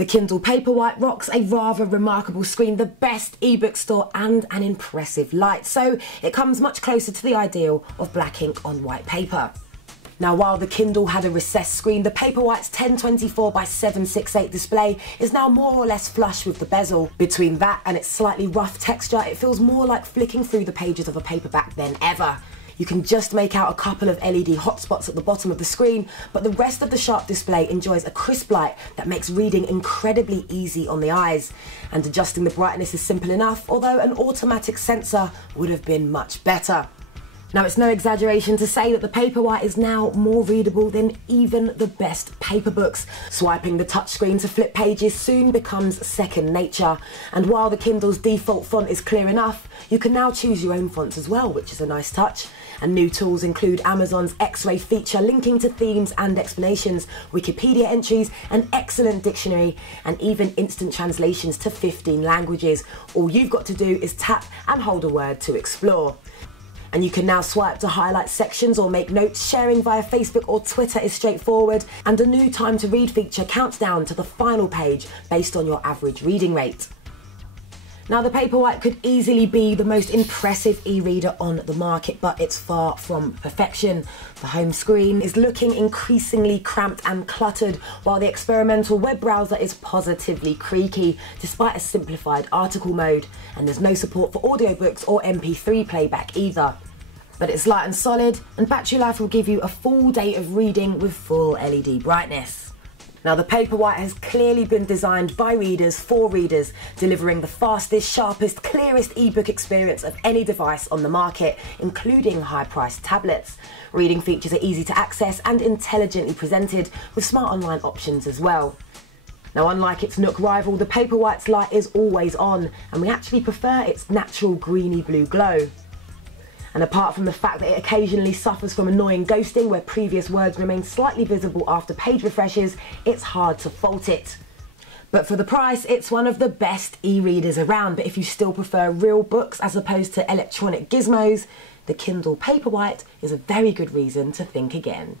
The Kindle Paperwhite rocks a rather remarkable screen, the best ebook store and an impressive light, so it comes much closer to the ideal of black ink on white paper. Now, while the Kindle had a recessed screen, the Paperwhite's 1024 by 768 display is now more or less flush with the bezel. Between that and its slightly rough texture, it feels more like flicking through the pages of a paperback than ever. You can just make out a couple of LED hotspots at the bottom of the screen, but the rest of the sharp display enjoys a crisp light that makes reading incredibly easy on the eyes. And adjusting the brightness is simple enough, although an automatic sensor would have been much better. Now, it's no exaggeration to say that the Paperwhite is now more readable than even the best paper books. Swiping the touchscreen to flip pages soon becomes second nature. And while the Kindle's default font is clear enough, you can now choose your own fonts as well, which is a nice touch. And new tools include Amazon's X-ray feature linking to themes and explanations, Wikipedia entries, an excellent dictionary, and even instant translations to 15 languages. All you've got to do is tap and hold a word to explore. And you can now swipe to highlight sections or make notes. Sharing via Facebook or Twitter is straightforward, and a new time to read feature counts down to the final page based on your average reading rate. Now, the Paperwhite could easily be the most impressive e-reader on the market, but it's far from perfection. The home screen is looking increasingly cramped and cluttered, while the experimental web browser is positively creaky, despite a simplified article mode. And there's no support for audiobooks or MP3 playback either. But it's light and solid, and battery life will give you a full day of reading with full LED brightness. Now, the Paperwhite has clearly been designed by readers for readers, delivering the fastest, sharpest, clearest ebook experience of any device on the market, including high-priced tablets. Reading features are easy to access and intelligently presented, with smart online options as well. Now, unlike its Nook rival, the Paperwhite's light is always on, and we actually prefer its natural greeny blue glow. And apart from the fact that it occasionally suffers from annoying ghosting, where previous words remain slightly visible after page refreshes, it's hard to fault it. But for the price, it's one of the best e-readers around. But if you still prefer real books as opposed to electronic gizmos, the Kindle Paperwhite is a very good reason to think again.